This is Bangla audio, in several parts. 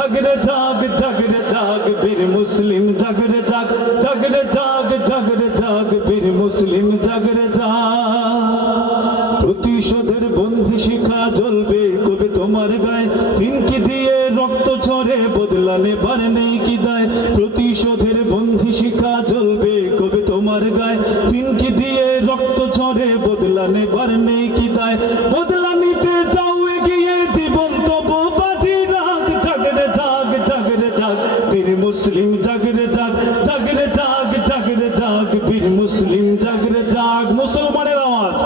জাগরে জাগ জাগরে জাগ বীর মুসলিম জাগরে জাগ জাগরে জাগ জাগরে জাগ বীর মুসলিম জাগরে জাগ প্রতিশোধের বন্ধি শিখা জ্বলবে কবে তোমার গায়ে ফিনকি দিয়ে রক্ত ঝরে বদলা নেবার নেই কি দায় প্রতিশোধের বন্ধি শিখা জ্বলবে কবে তোমার গায়ে ফিনকি দিয়ে রক্ত ঝরে বদলা নেবার নেই কি দায় বদলা নিতে যাও এগিয়ে জীবন তবু বাজি রাখ জাগরে জাগ জাগরে জাগ বীর মুসলিম জাগরে জাগ জাগরে জাগ জাগরে জাগ বীর মুসলিম জাগরে জাগ মুসলমানের আওয়াজ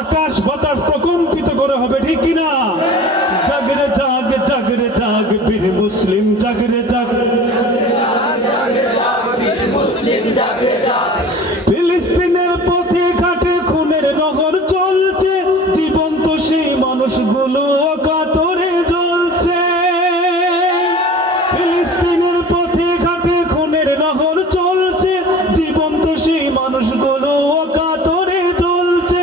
আকাশ বাতাস প্রকম্পিত করে হবে ঠিক কিনা জাগরে জাগ জাগরে জাগ বীর মুসলিম জাগরে জাগ ফিলিস্তিনের পথে ঘাটে খুনের নহর চলছে জীবন্ত সেই মানুষগুলো অকাতরে জ্বলছে ফিলিস্তিনের পথে ঘাটে খুনের নহর চলছে জীবন্ত সেই মানুষগুলো অকাতরে জ্বলছে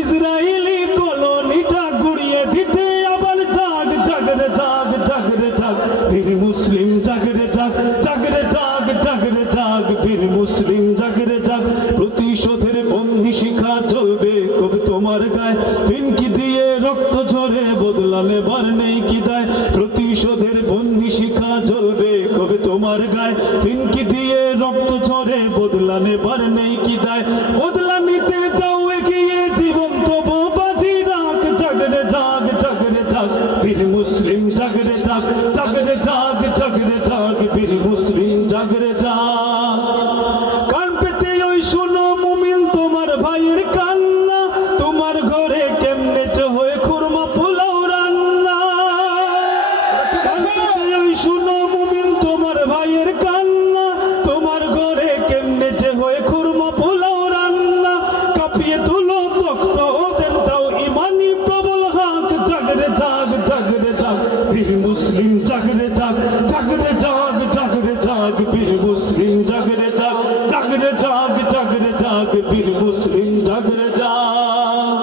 ইসরায়েলি কলোনিটা গুড়িয়ে দিতে আবার জাগ জাগরে জাগ জাগরে জাগ বীর মুসলিম জাগরে জাগ জাগরে জাগ জাগরে জাগ বীর মুসলিম জাগরে জাগ প্রতিশোধের বন্ধি শিখা চলবে কবে তোমার গায়ে ফিনকি দিয়ে রক্ত ঝরে বদলা নেবার নেই কি দায় প্রতিশোধের বন্ধি শিখা জ্বলবে কবে তোমার গায়ে ফিনকি দিয়ে রক্ত ঝরে বদলা নেবার নেই কি দায় বদলা নিতে যাও এগিয়ে জীবন তবু বাজি রাখ জাগরে জাগ জাগরে জাগ বীর মুসলিম জাগরে জাগ জাগরে জাগ জাগরে জাগ বীর মুসলিম জাগরে জাগ কান পেতে ওই শোনো মুমিন তোমার ভাইয়ের কান্না তোমার ঘরে কেমনে হয়ে খুরমা পোলাও রান্না কান পেতে ওই শোনো মুমিন তোমার ভাইয়ের কান্না তোমার ঘরে কেমনে হয়ে খুরমা পোলাও রান্না কাঁপিয়ে তুলো তখ্ত ওদের দাও ইমানি প্রবল হাক জাগরে জাগ জাগরে জাগ বীর মুসলিম জাগরে জাগ জাগরে জাগ জাগরে জাগ বীর মুসলিম জাগরে জাগ জাগরে জাগ জাগরে জাগ বীর মুসলিম জাগরে জাগ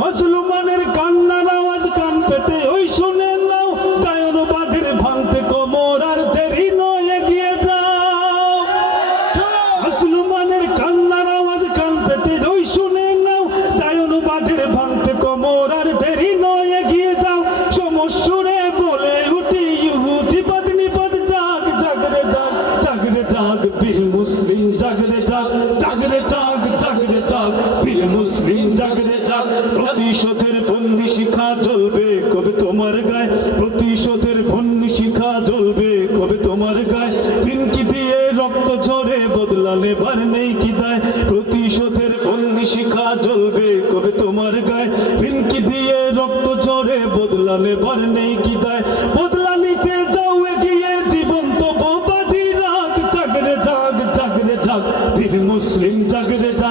মুসলমানের কান্নার আওয়াজ কান পেতে ওই শুনে নাও দায়ন বাঁধের ভাঙতে কোমর আর দেরি নয় এগিয়ে যাও মুসলমানের কান্নার আওয়াজ কান পেতে ওই শুনে নাও দায়ন বাঁধের ভাঙতে কোমর আর দেরি নয় এগিয়ে যাও সমস্যুরে বলে উঠি ইহুদি পত্নী পদ জাগ জাগরে জাগ জাগরে জাগ বীর মুসলিম জাগরে জাগ জাগরে জাগ জাগরে জাগ বীর মুসলিম জাগরে জাগ প্রতিশোধের বন্দি শিখা জ্বলবে কবে তোমার গায়ে প্রতিশোধের বন্দি শিখা জ্বলবে কবে তোমার গায়ে ফিনকি দিয়ে রক্ত ঝরে বদলা নেবার নেই কি দায় প্রতিশোধের বন্দি শিখা জ্বলবে কবে তোমার গায়ে ফিনকি দিয়ে রক্ত ঝরে বদলা নেবার নেই কি দায় বদলা নিতে যাও এগিয়ে জীবন তবু বাজি রাখ জাগরে জাগ জাগরে জাগ বীর মুসলিম জাগরে জাগ